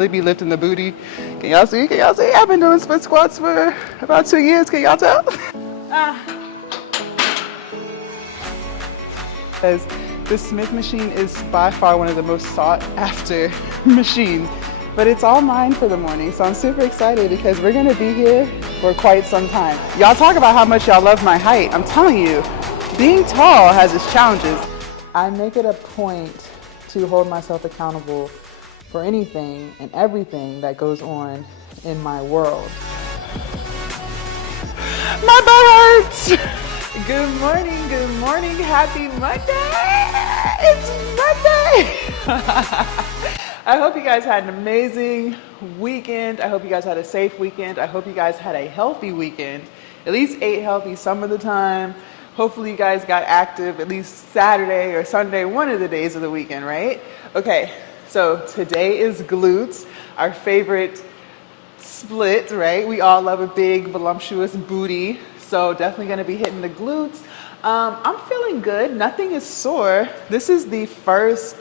They be lifting the booty. Can y'all see? Can y'all see? I've been doing split squats for about 2 years. Can y'all tell? Because the Smith machine is by far one of the most sought after machines. But it's all mine for the morning, so I'm super excited because we're gonna be here for quite some time. Y'all talk about how much y'all love my height. I'm telling you, being tall has its challenges. I make it a point to hold myself accountable for anything and everything that goes on in my world. My butt hurts! Good morning, happy Monday! It's Monday! I hope you guys had an amazing weekend. I hope you guys had a safe weekend. I hope you guys had a healthy weekend. At least ate healthy some of the time. Hopefully you guys got active at least Saturday or Sunday, one of the days of the weekend, right? Okay, so today is glutes, our favorite split, right? We all love a big, voluptuous booty. So definitely gonna be hitting the glutes. I'm feeling good, nothing is sore. This is the first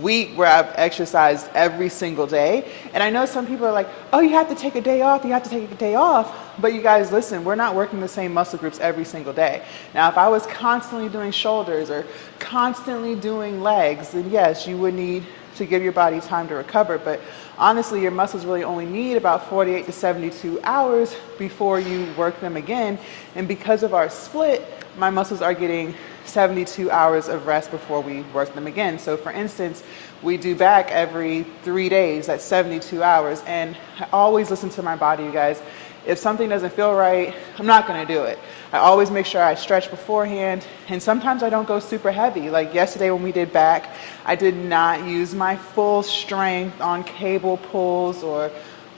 week where I've exercised every single day. And I know some people are like, oh, you have to take a day off, you have to take a day off. But you guys, listen, we're not working the same muscle groups every single day. Now, if I was constantly doing shoulders or constantly doing legs, then yes, you would need to give your body time to recover. But honestly, your muscles really only need about 48 to 72 hours before you work them again. And because of our split, my muscles are getting 72 hours of rest before we work them again. So for instance, we do back every 3 days, that's 72 hours. And I always listen to my body, you guys. If something doesn't feel right, I'm not gonna do it. I always make sure I stretch beforehand, and sometimes I don't go super heavy. Like yesterday when we did back, I did not use my full strength on cable pulls, or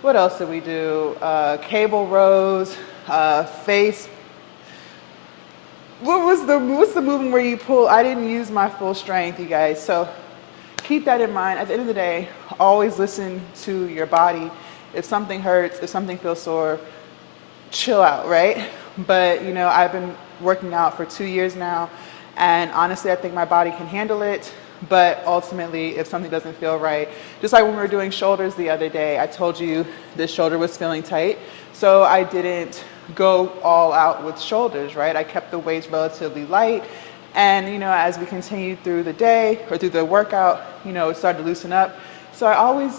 what else did we do? Cable rows, face. What's the movement where you pull? I didn't use my full strength, you guys. So keep that in mind. At the end of the day, always listen to your body. If something hurts, if something feels sore, chill out, right? But you know, I've been working out for 2 years now, and honestly, I think my body can handle it. But ultimately, if something doesn't feel right, just like when we were doing shoulders the other day, I told you this shoulder was feeling tight, so I didn't go all out with shoulders, right? I kept the weights relatively light, and you know, as we continued through the day or through the workout, you know, it started to loosen up. So I always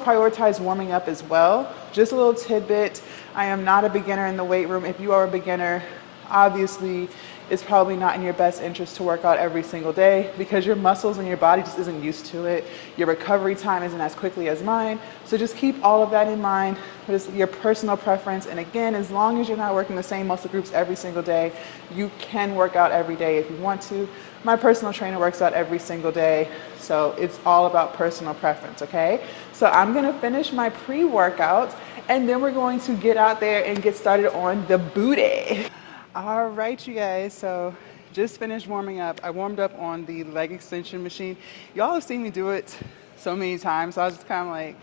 prioritize warming up as well. Just a little tidbit, I am not a beginner in the weight room. If you are a beginner, obviously it's probably not in your best interest to work out every single day because your muscles and your body just isn't used to it. Your recovery time isn't as quickly as mine. So just keep all of that in mind. It's your personal preference. And again, as long as you're not working the same muscle groups every single day, you can work out every day if you want to. My personal trainer works out every single day. So it's all about personal preference, okay? So I'm gonna finish my pre-workout and then we're going to get out there and get started on the booty. All right, you guys, so just finished warming up. I warmed up on the leg extension machine. Y'all have seen me do it so many times, so I was just kind of like,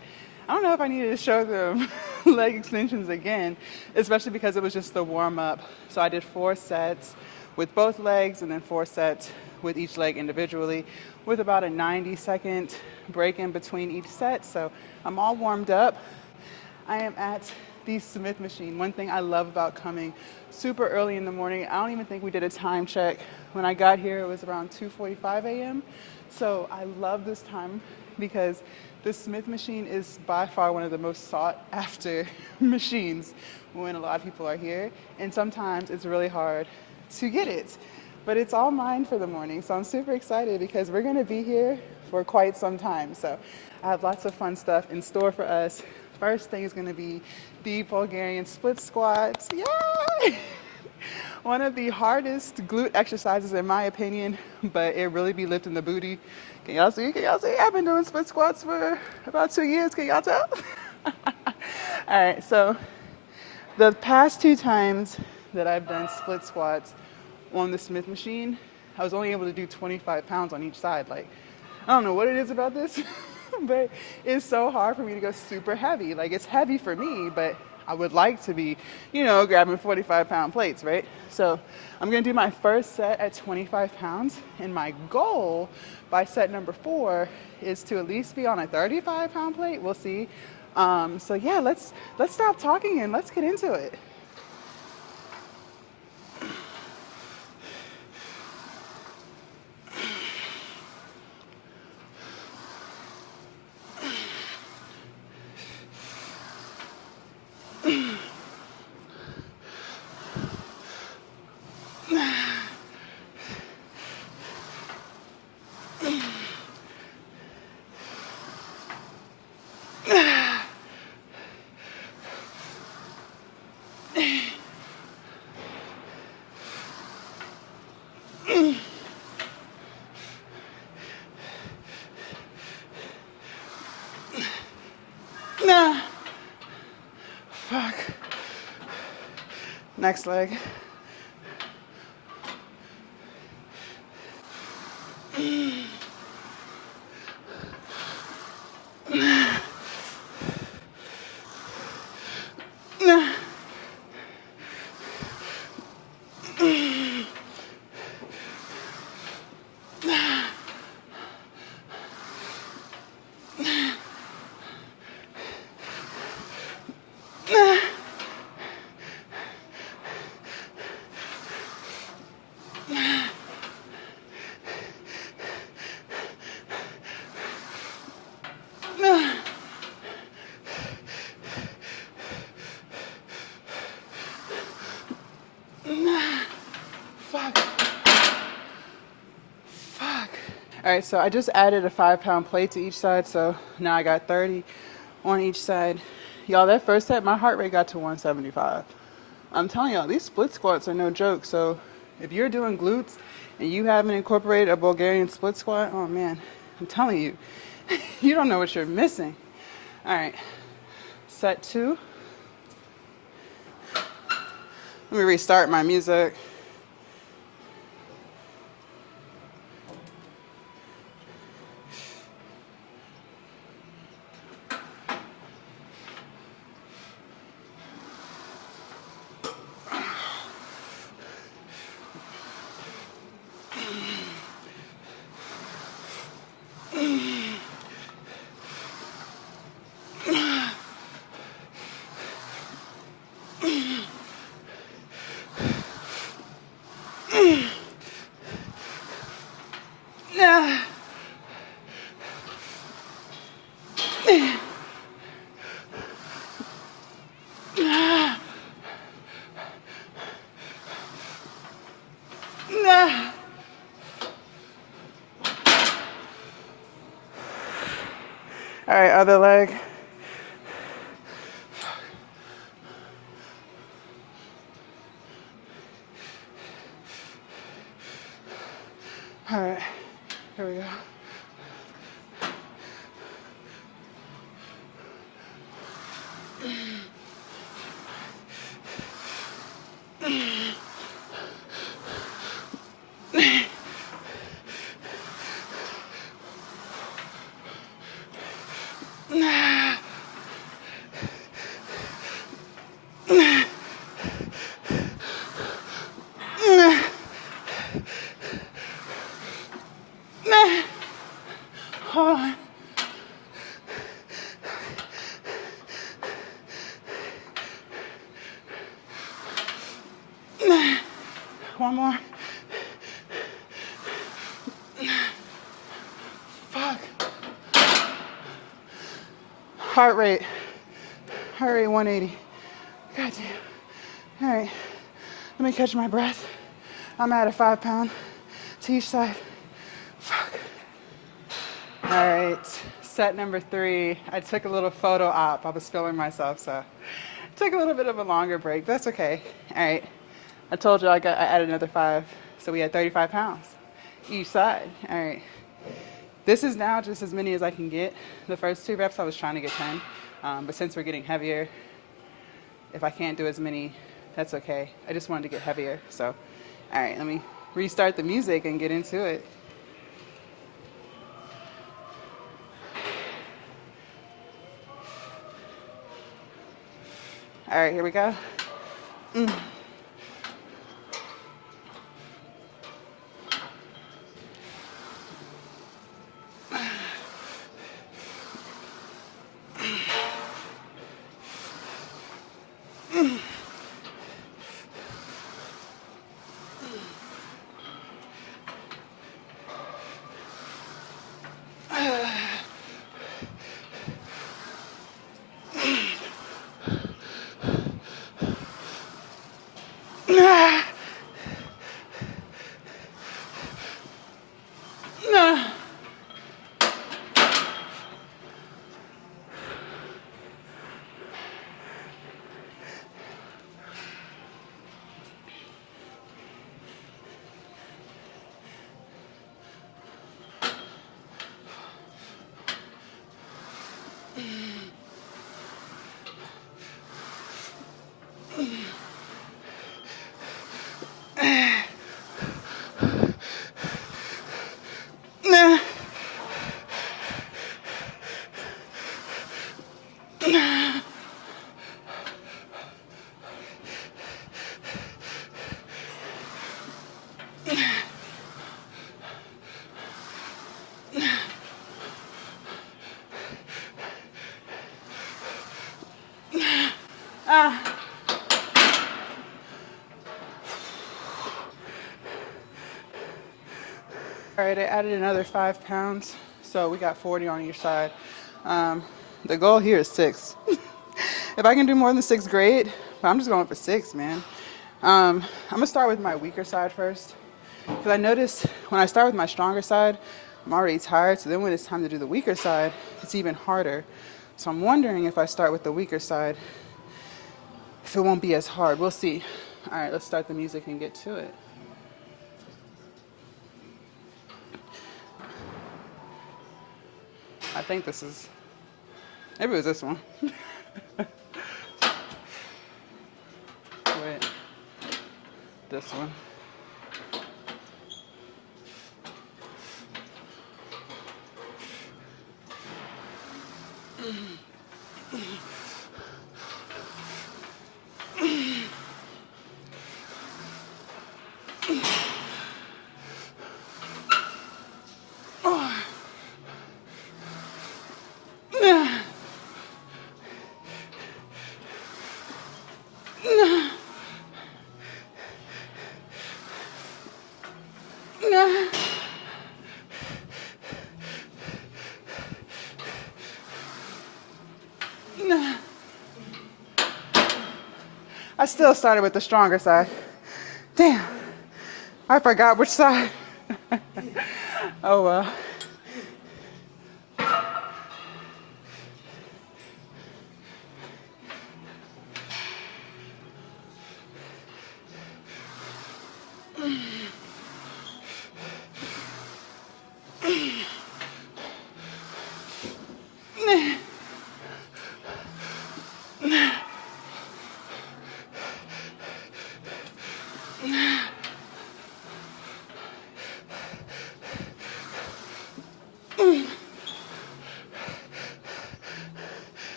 I don't know if I needed to show them leg extensions again, especially because it was just the warm up. So I did 4 sets with both legs and then 4 sets with each leg individually with about a 90-second break in between each set. So I'm all warmed up. I am at the Smith machine. One thing I love about coming super early in the morning, I don't even think we did a time check. When I got here, it was around 2:45 a.m. So I love this time because the Smith machine is by far one of the most sought after machines when a lot of people are here. And sometimes it's really hard to get it, but it's all mine for the morning. So I'm super excited because we're gonna be here for quite some time. So I have lots of fun stuff in store for us. First thing is gonna be the Bulgarian split squats. Yay! One of the hardest glute exercises in my opinion, but it really be lifting the booty. Can y'all see? Can y'all see? I've been doing split squats for about 2 years. Can y'all tell? All right, so the past 2 times that I've done split squats on the Smith machine, I was only able to do 25 pounds on each side. Like, I don't know what it is about this, but it's so hard for me to go super heavy. Like, it's heavy for me, but I would like to be, you know, grabbing 45-pound plates, right? So I'm gonna do my first set at 25 pounds, and my goal by set number 4 is to at least be on a 35-pound plate. We'll see. So yeah, let's stop talking and let's get into it. Nah. Fuck. Next leg. Fuck. Fuck. All right, so I just added a 5-pound plate to each side, so now I got 30 on each side. Y'all, that first set, my heart rate got to 175. I'm telling y'all, these split squats are no joke. So if you're doing glutes and you haven't incorporated a Bulgarian split squat, oh man, I'm telling you, you don't know what you're missing. All right, set 2. Let me restart my music. All right, other leg. All right, here we go. Hold on. One more. Fuck. Heart rate 180. God damn. All right, let me catch my breath. I'm at a 5-pound to each side. Fuck. All right, set number 3. I took a little photo op. I was filming myself, so took a little bit of a longer break. That's okay. All right, I told you I added another 5, so we had 35 pounds each side. All right, this is now just as many as I can get. The first 2 reps I was trying to get 10, but since we're getting heavier, if I can't do as many, that's okay. I just wanted to get heavier. So, all right, let me restart the music and get into it. All right, here we go. All right, I added another 5 pounds, so we got 40 on each side. The goal here is 6. If I can do more than 6, great, but I'm just going for 6, man. I'm gonna start with my weaker side first, because I noticed when I start with my stronger side, I'm already tired, so then when it's time to do the weaker side, it's even harder. So I'm wondering if I start with the weaker side, if it won't be as hard. We'll see. All right, let's start the music and get to it. I think this is, maybe it was this one. Wait, this one. I still started with the stronger side. Damn, I forgot which side. Oh well.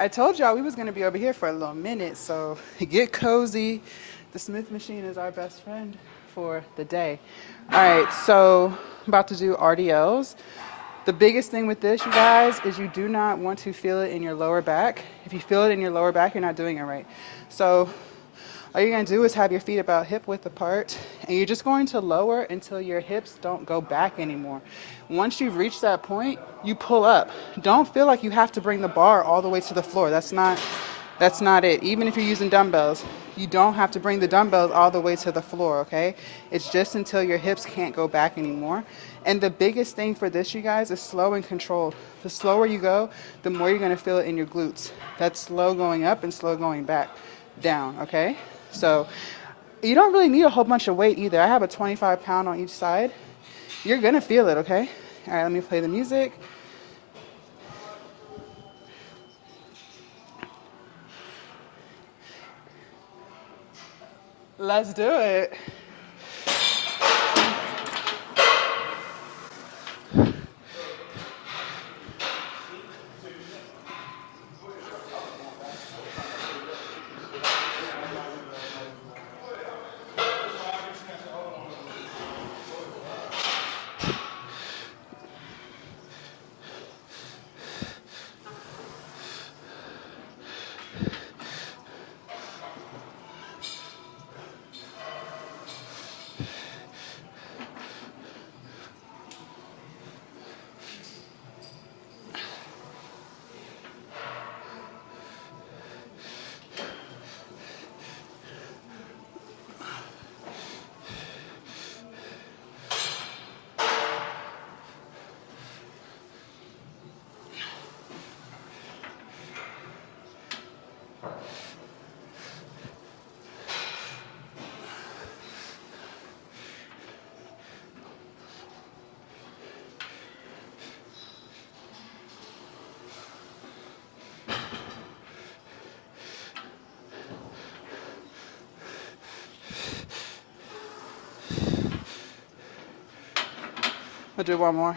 I told y'all we was gonna be over here for a little minute, so get cozy. The Smith machine is our best friend for the day. All right, so I'm about to do RDLs. The biggest thing with this, you guys, is you do not want to feel it in your lower back. If you feel it in your lower back, you're not doing it right. So all you're gonna do is have your feet about hip width apart, and you're just going to lower until your hips don't go back anymore. Once you've reached that point, you pull up. Don't feel like you have to bring the bar all the way to the floor. That's not it. Even if you're using dumbbells, you don't have to bring the dumbbells all the way to the floor, okay? It's just until your hips can't go back anymore. And the biggest thing for this, you guys, is slow and controlled. The slower you go, the more you're gonna feel it in your glutes. That's slow going up and slow going back down, okay? So you don't really need a whole bunch of weight either. I have a 25 pound on each side. You're gonna feel it, okay? All right, let me play the music. Let's do it. I'll do one more.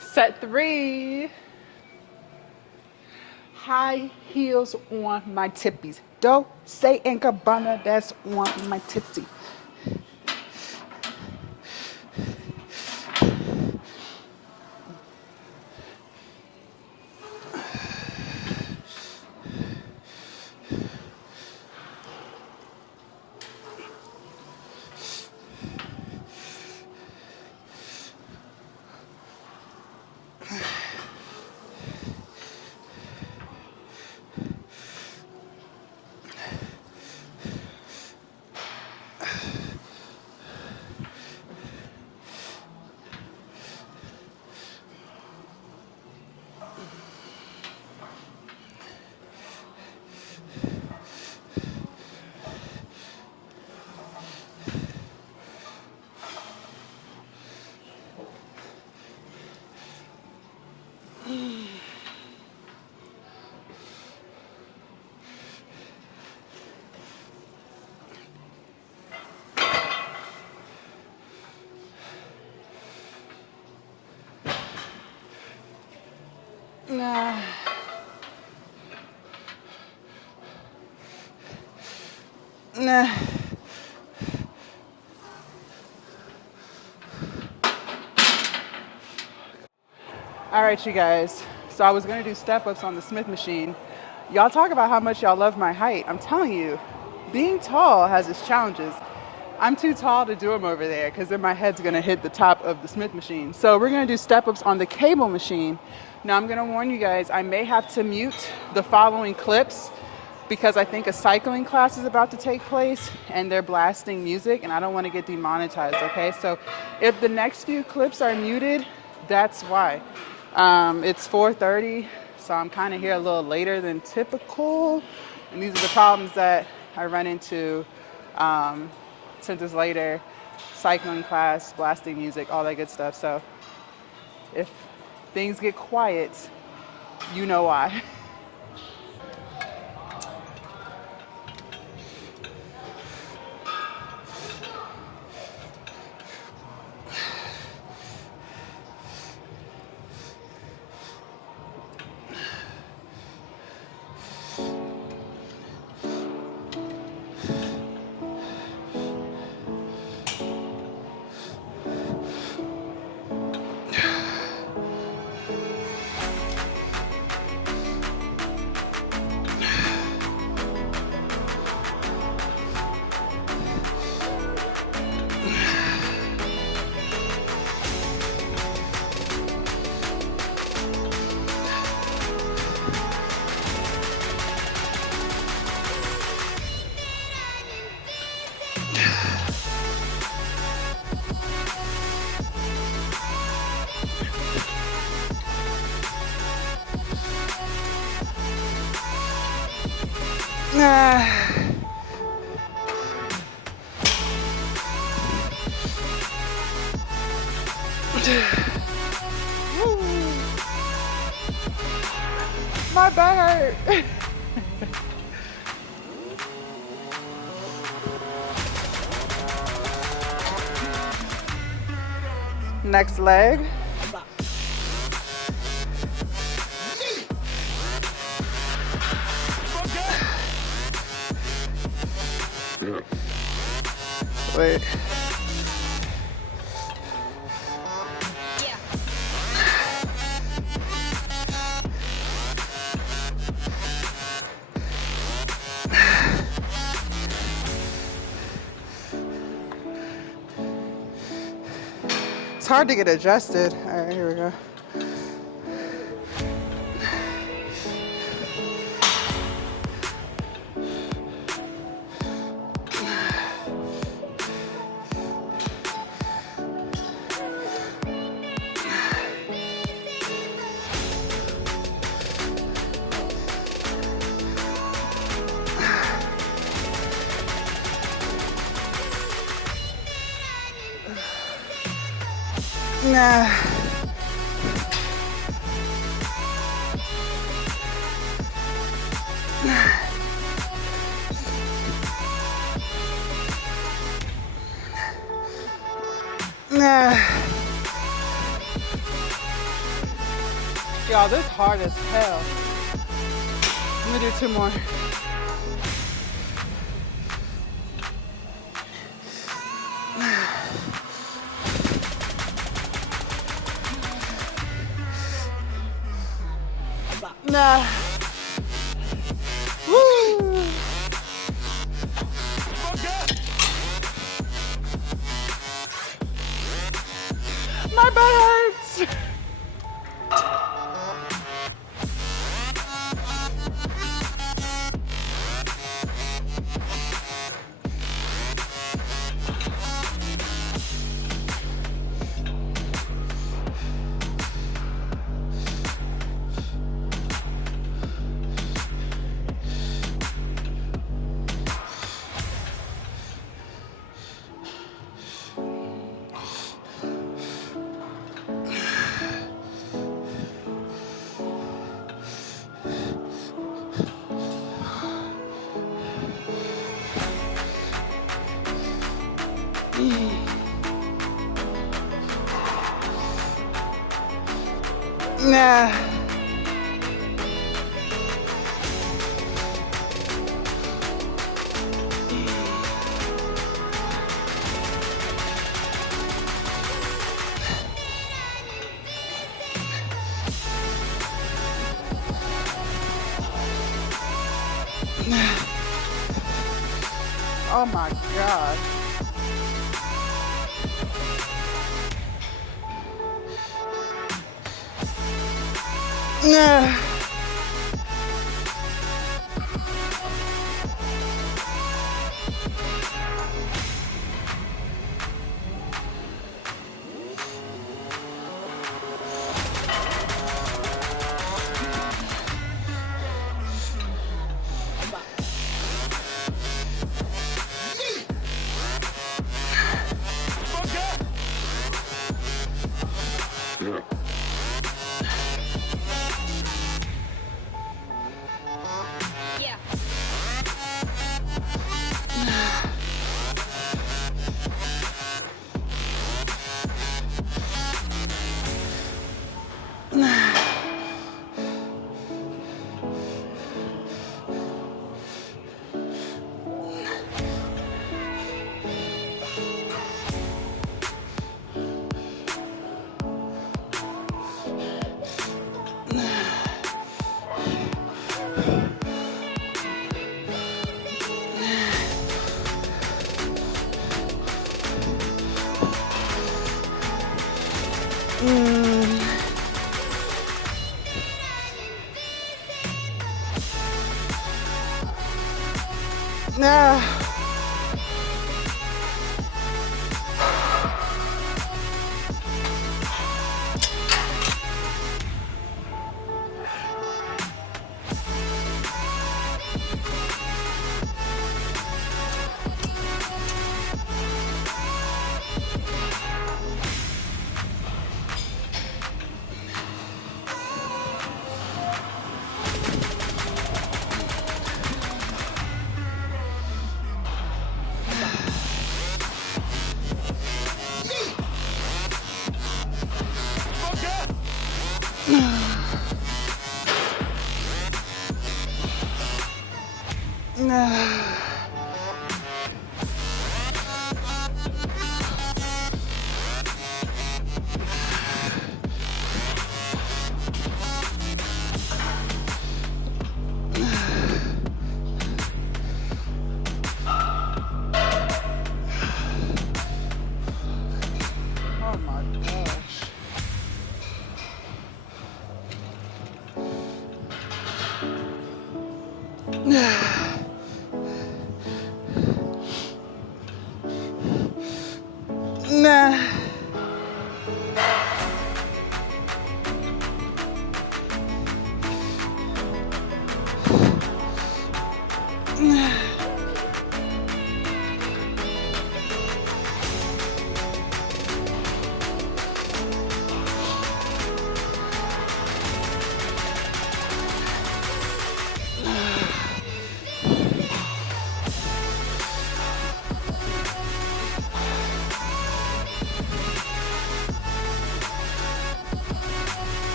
Set 3. High heels on my tippies. Dolce and Gabbana, that's on my tipsy. Nah. Nah. All right, you guys. So I was gonna do step-ups on the Smith machine. Y'all talk about how much y'all love my height. I'm telling you, being tall has its challenges. I'm too tall to do them over there because then my head's gonna hit the top of the Smith machine. So we're gonna do step-ups on the cable machine. Now I'm gonna warn you guys, I may have to mute the following clips because I think a cycling class is about to take place and they're blasting music and I don't wanna get demonetized, okay? So if the next few clips are muted, that's why. It's 4:30, so I'm kind of here a little later than typical. And these are the problems that I run into since it's later, cycling class, blasting music, all that good stuff. So if things get quiet, you know why. butt hurt. Next leg. Wait. It's hard to get adjusted. All right, here we go. Nah. Nah. Y'all, this hard as hell. Let me do 2 more. Nah. Woo. My butt hurts. Nah. Oh my God. Nah.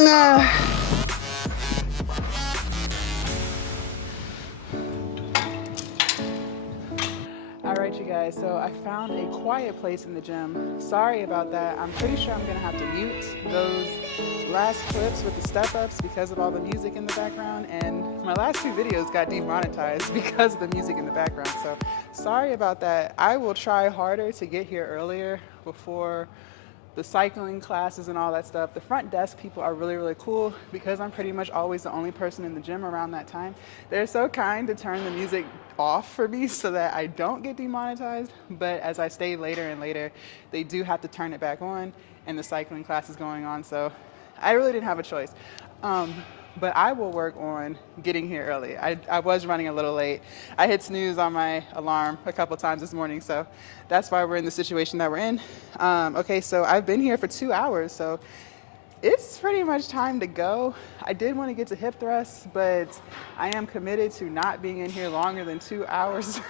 All right, you guys, so I found a quiet place in the gym. Sorry about that. I'm pretty sure I'm gonna have to mute those last clips with the step-ups because of all the music in the background, and my last two videos got demonetized because of the music in the background, so sorry about that. I will try harder to get here earlier before the cycling classes and all that stuff. The front desk people are really, really cool because I'm pretty much always the only person in the gym around that time. They're so kind to turn the music off for me so that I don't get demonetized. But as I stay later and later, they do have to turn it back on, and the cycling class is going on. So I really didn't have a choice. But I will work on getting here early. I was running a little late. I hit snooze on my alarm a couple times this morning, so that's why we're in the situation that we're in. Okay, so I've been here for 2 hours, so it's pretty much time to go. I did want to get to hip thrusts, but I am committed to not being in here longer than 2 hours.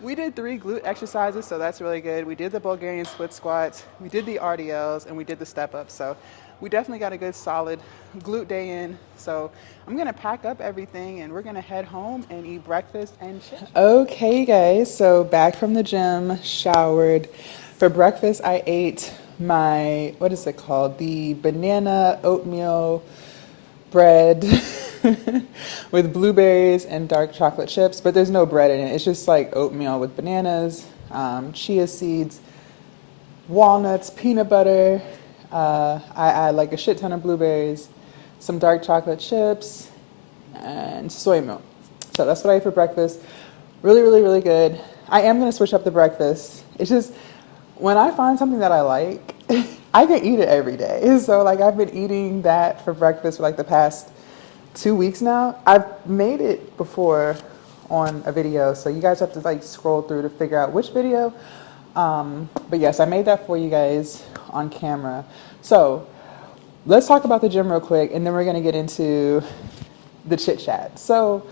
We did 3 glute exercises, so that's really good. We did the Bulgarian split squats, we did the RDLs, and we did the step ups. So we definitely got a good solid glute day in. So I'm gonna pack up everything and we're gonna head home and eat breakfast and chill. Okay guys, so back from the gym, showered. For breakfast I ate my, what is it called? The banana oatmeal bread with blueberries and dark chocolate chips, but there's no bread in it. It's just like oatmeal with bananas, chia seeds, walnuts, peanut butter. I add like a shit ton of blueberries, some dark chocolate chips, and soy milk. So that's what I ate for breakfast. Really, really, really good. I am going to switch up the breakfast. It's just when I find something that I like, I can eat it every day. So like I've been eating that for breakfast for like the past 2 weeks now. I've made it before on a video, so you guys have to like scroll through to figure out which video. But yes, I made that for you guys on camera. So let's talk about the gym real quick, and then we're gonna get into the chit chat. So,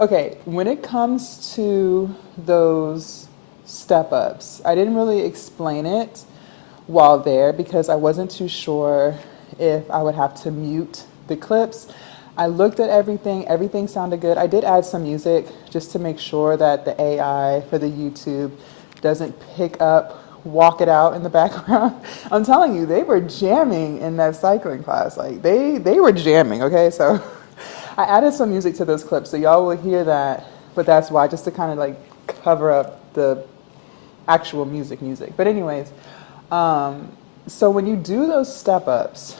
okay, when it comes to those step ups, I didn't really explain it while there because I wasn't too sure if I would have to mute the clips. I looked at everything sounded good. I did add some music just to make sure that the AI for the YouTube doesn't pick up Walk It Out in the background. I'm telling you, they were jamming in that cycling class. Like they were jamming, okay? So I added some music to those clips, so y'all will hear that, but that's why, just to kind of like cover up the actual music. But anyways, so when you do those step ups,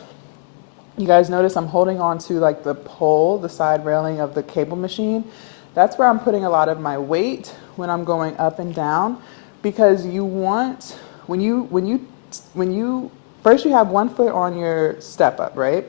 you guys notice I'm holding on to like the pole, the side railing of the cable machine. That's where I'm putting a lot of my weight when I'm going up and down, because you want, when you first you have one foot on your step up, right?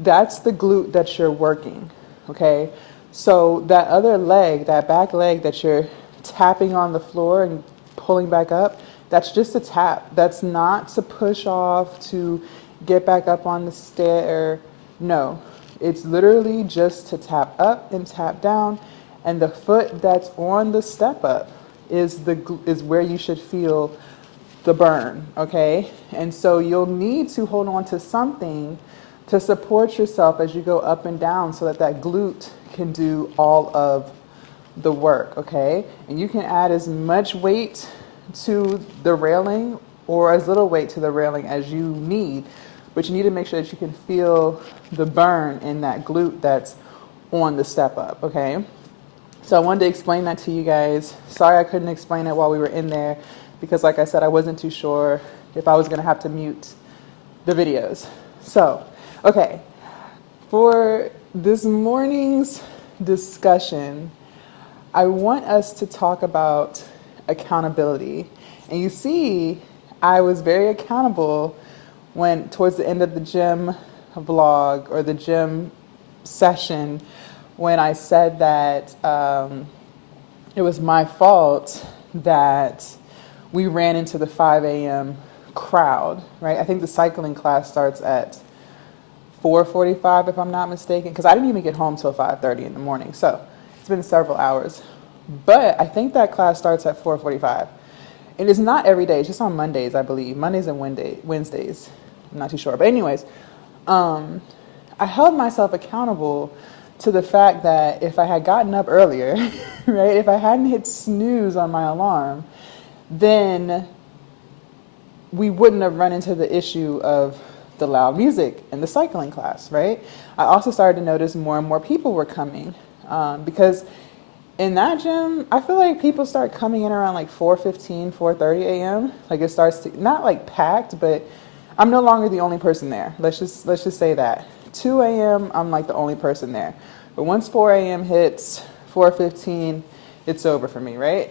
That's the glute that you're working, okay? So that other leg, that back leg that you're tapping on the floor and pulling back up, that's just a tap. That's not to push off, to get back up on the stair. No, it's literally just to tap up and tap down, and the foot that's on the step up is where you should feel the burn, okay? And so you'll need to hold on to something to support yourself as you go up and down so that that glute can do all of the work, okay? And you can add as much weight to the railing or as little weight to the railing as you need, but you need to make sure that you can feel the burn in that glute that's on the step up, okay? So I wanted to explain that to you guys. Sorry I couldn't explain it while we were in there because, like I said, I wasn't too sure if I was gonna have to mute the videos. So, okay, for this morning's discussion, I want us to talk about accountability. And you see, I was very accountable when towards the end of the gym vlog or the gym session, when I said that it was my fault that we ran into the 5 a.m. crowd, right? I think the cycling class starts at 4:45 if I'm not mistaken, because I didn't even get home till 5:30 in the morning. So it's been several hours. But I think that class starts at 4:45. It is not every day, it's just on Mondays, I believe. Mondays and Wednesdays. I'm not too sure. But anyways, I held myself accountable to the fact that if I had gotten up earlier, right, if I hadn't hit snooze on my alarm, then we wouldn't have run into the issue of the loud music in the cycling class, right? I also started to notice more and more people were coming because in that gym, I feel like people start coming in around like 4:15, 4:30 a.m. Like it starts to, not like packed, but I'm no longer the only person there. Let's just say that. 2 a.m. I'm like the only person there. But once 4 a.m. hits, 4:15, it's over for me, right?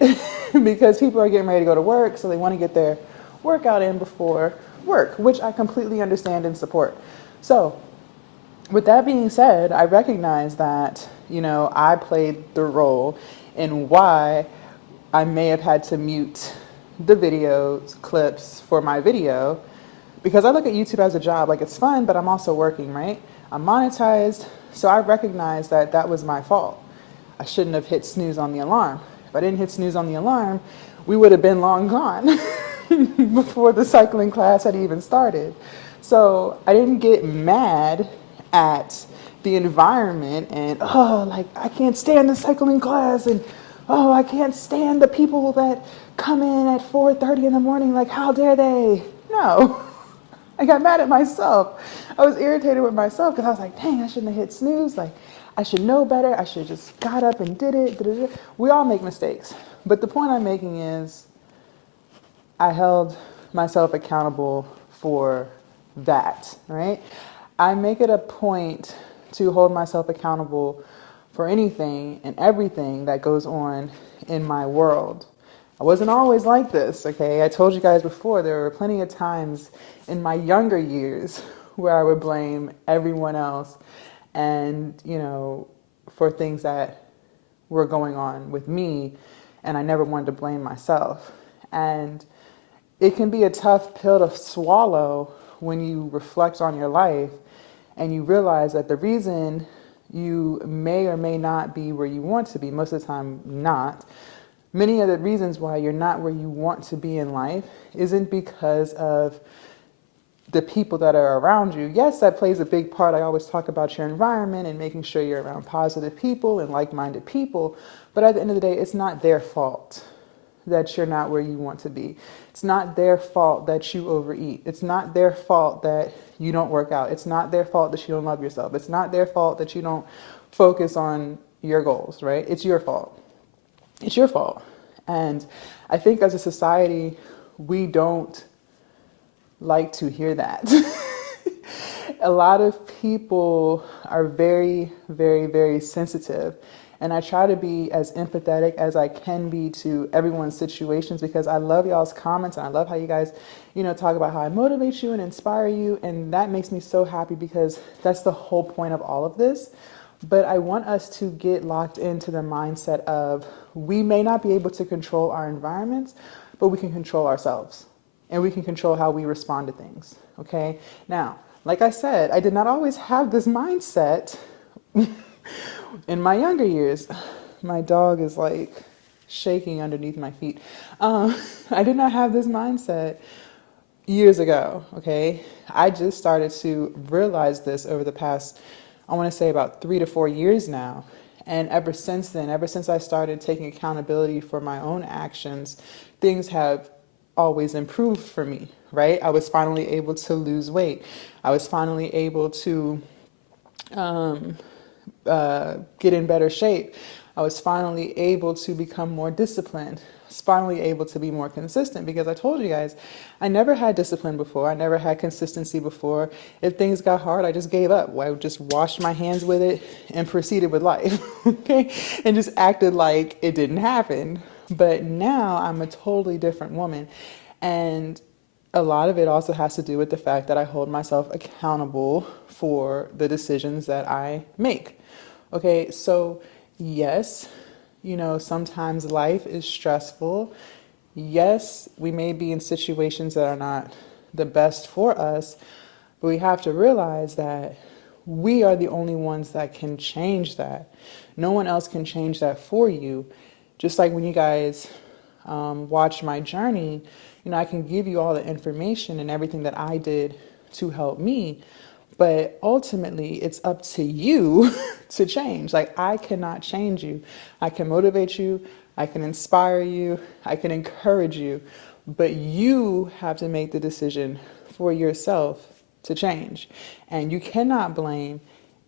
Because people are getting ready to go to work, so they want to get their workout in before work, which I completely understand and support. So with that being said, I recognize that, I played the role in why I may have had to mute the videos, clips for my video, because I look at YouTube as a job. Like, it's fun, but I'm also working, right? I'm monetized, so I recognize that that was my fault. I shouldn't have hit snooze on the alarm. If I didn't hit snooze on the alarm, we would have been long gone before the cycling class had even started. So I didn't get mad at the environment and, oh, like, I can't stand the cycling class, and oh, I can't stand the people that come in at 4:30 in the morning, like, how dare they? No. I got mad at myself. I was irritated with myself because I was like, dang, I shouldn't have hit snooze. Like, I should know better. I should have just got up and did it. Da-da-da. We all make mistakes. But the point I'm making is I held myself accountable for that, right? I make it a point to hold myself accountable for anything and everything that goes on in my world. I wasn't always like this, okay? I told you guys before, there were plenty of times in my younger years where I would blame everyone else and, for things that were going on with me, and I never wanted to blame myself. And it can be a tough pill to swallow when you reflect on your life and you realize that the reason you may or may not be where you want to be, most of the time not, many of the reasons why you're not where you want to be in life isn't because of the people that are around you. Yes, that plays a big part. I always talk about your environment and making sure you're around positive people and like-minded people. But at the end of the day, it's not their fault that you're not where you want to be. It's not their fault that you overeat. It's not their fault that you don't work out. It's not their fault that you don't love yourself. It's not their fault that you don't focus on your goals, right? It's your fault. It's your fault. And I think as a society, we don't like to hear that. A lot of people are very, very, very sensitive. And I try to be as empathetic as I can be to everyone's situations because I love y'all's comments and I love how you guys, talk about how I motivate you and inspire you. And that makes me so happy because that's the whole point of all of this. But I want us to get locked into the mindset of we may not be able to control our environments, but we can control ourselves and we can control how we respond to things. Okay. Now, like I said, I did not always have this mindset in my younger years. My dog is like shaking underneath my feet. I did not have this mindset years ago. Okay. I just started to realize this over the past, I want to say about 3 to 4 years now. And ever since then, ever since I started taking accountability for my own actions, things have always improved for me, right? I was finally able to lose weight. I was finally able to get in better shape. I was finally able to become more disciplined. I was finally able to be more consistent because I told you guys, I never had discipline before. I never had consistency before. If things got hard, I just gave up. I just washed my hands with it and proceeded with life, okay? And just acted like it didn't happen. But now I'm a totally different woman. And a lot of it also has to do with the fact that I hold myself accountable for the decisions that I make. Okay, so yes, sometimes life is stressful. Yes, we may be in situations that are not the best for us, but we have to realize that we are the only ones that can change that. No one else can change that for you. Just like when you guys watch my journey, I can give you all the information and everything that I did to help me. But ultimately, it's up to you to change. Like, I cannot change you. I can motivate you, I can inspire you, I can encourage you, but you have to make the decision for yourself to change. And you cannot blame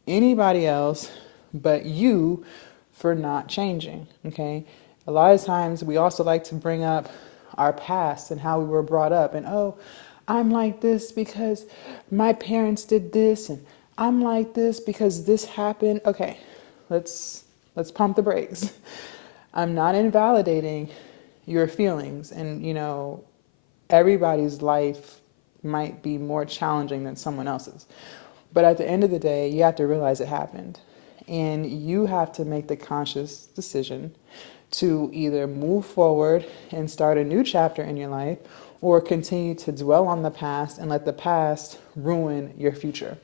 anybody else but you for not changing, okay? A lot of times we also like to bring up our past and how we were brought up, and oh, I'm like this because my parents did this, and I'm like this because this happened. Okay, let's pump the brakes. I'm not invalidating your feelings, and everybody's life might be more challenging than someone else's. But at the end of the day, you have to realize it happened. And you have to make the conscious decision to either move forward and start a new chapter in your life, or continue to dwell on the past and let the past ruin your future.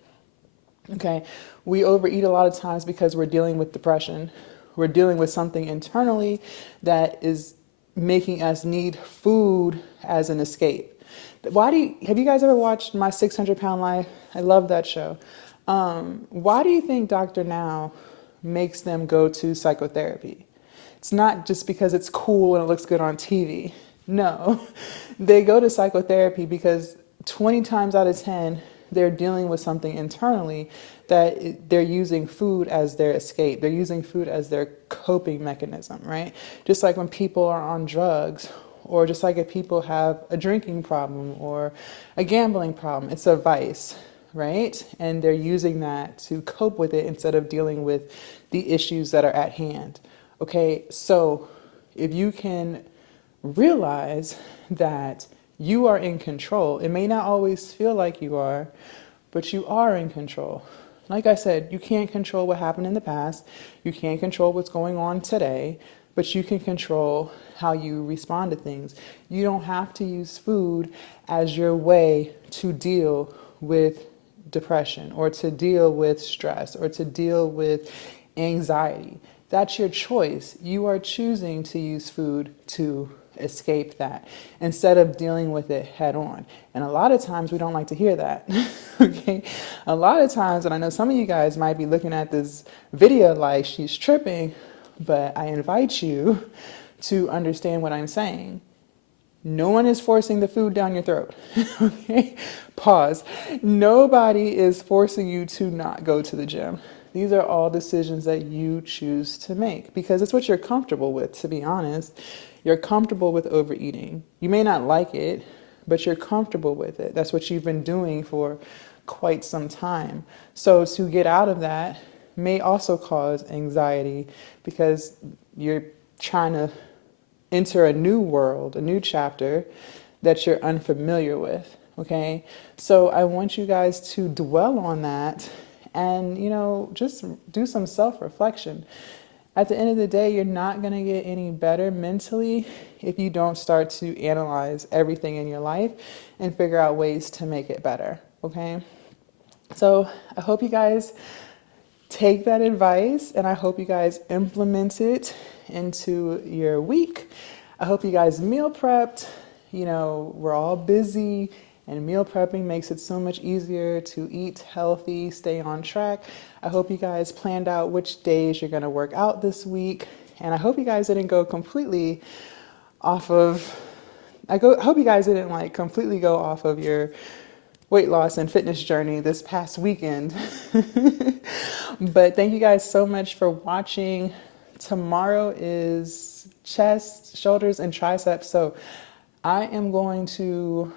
Okay, we overeat a lot of times because we're dealing with depression. We're dealing with something internally that is making us need food as an escape. Have you guys ever watched My 600-Pound Life? I love that show. Why do you think Dr. Now makes them go to psychotherapy? It's not just because it's cool and it looks good on TV. No, they go to psychotherapy because 20 times out of 10, they're dealing with something internally that they're using food as their escape. They're using food as their coping mechanism, right? Just like when people are on drugs, or just like if people have a drinking problem or a gambling problem, it's a vice, right? And they're using that to cope with it instead of dealing with the issues that are at hand. Okay, so if you can realize that you are in control, it may not always feel like you are, but you are in control. Like I said, you can't control what happened in the past. You can't control what's going on today, but you can control how you respond to things. You don't have to use food as your way to deal with depression or to deal with stress or to deal with anxiety. That's your choice. You are choosing to use food to escape that instead of dealing with it head on. And a lot of times we don't like to hear that. Okay? A lot of times, and I know some of you guys might be looking at this video like she's tripping, but I invite you to understand what I'm saying. No one is forcing the food down your throat. Okay? Pause. Nobody is forcing you to not go to the gym. These are all decisions that you choose to make because it's what you're comfortable with, to be honest. You're comfortable with overeating. You may not like it, but you're comfortable with it. That's what you've been doing for quite some time. So to get out of that may also cause anxiety because you're trying to enter a new world, a new chapter that you're unfamiliar with, okay? So I want you guys to dwell on that and, just do some self-reflection. At the end of the day, you're not going to get any better mentally if you don't start to analyze everything in your life and figure out ways to make it better, okay? So I hope you guys take that advice and I hope you guys implement it into your week. I hope you guys meal prepped. We're all busy and meal prepping makes it so much easier to eat healthy, stay on track. I hope you guys planned out which days you're going to work out this week. And I hope you guys didn't go completely off of, I hope you guys didn't completely go off of your weight loss and fitness journey this past weekend. But thank you guys so much for watching. Tomorrow is chest, shoulders, and triceps. So I am going to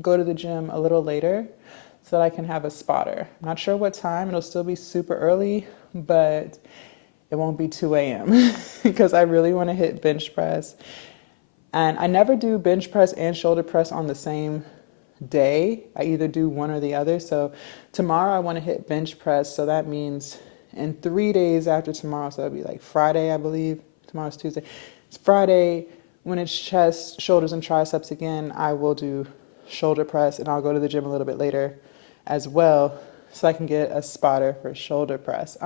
go to the gym a little later so that I can have a spotter. I'm not sure what time. It'll still be super early, but it won't be 2 a.m. because I really want to hit bench press. And I never do bench press and shoulder press on the same day. I either do one or the other. So tomorrow I want to hit bench press. So that means in 3 days after tomorrow, so it'll be like Friday, I believe. Tomorrow's Tuesday. It's Friday. When it's chest, shoulders, and triceps again, I will do shoulder press, and I'll go to the gym a little bit later as well so I can get a spotter for shoulder press.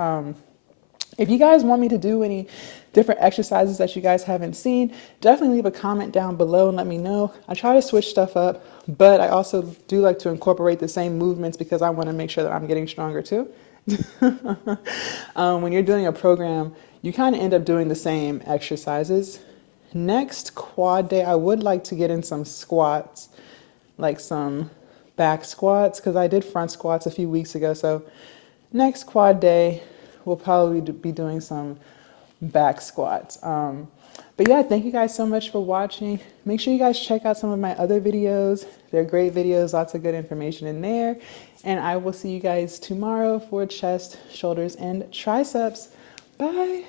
If you guys want me to do any different exercises that you guys haven't seen, definitely leave a comment down below and let me know. I try to switch stuff up, but I also do like to incorporate the same movements because I want to make sure that I'm getting stronger too. When you're doing a program, you kind of end up doing the same exercises. Next quad day, I would like to get in some squats, like some back squats, because I did front squats a few weeks ago. So next quad day, we'll probably be doing some back squats. But yeah, thank you guys so much for watching. Make sure you guys check out some of my other videos. They're great videos, lots of good information in there. And I will see you guys tomorrow for chest, shoulders, and triceps. Bye.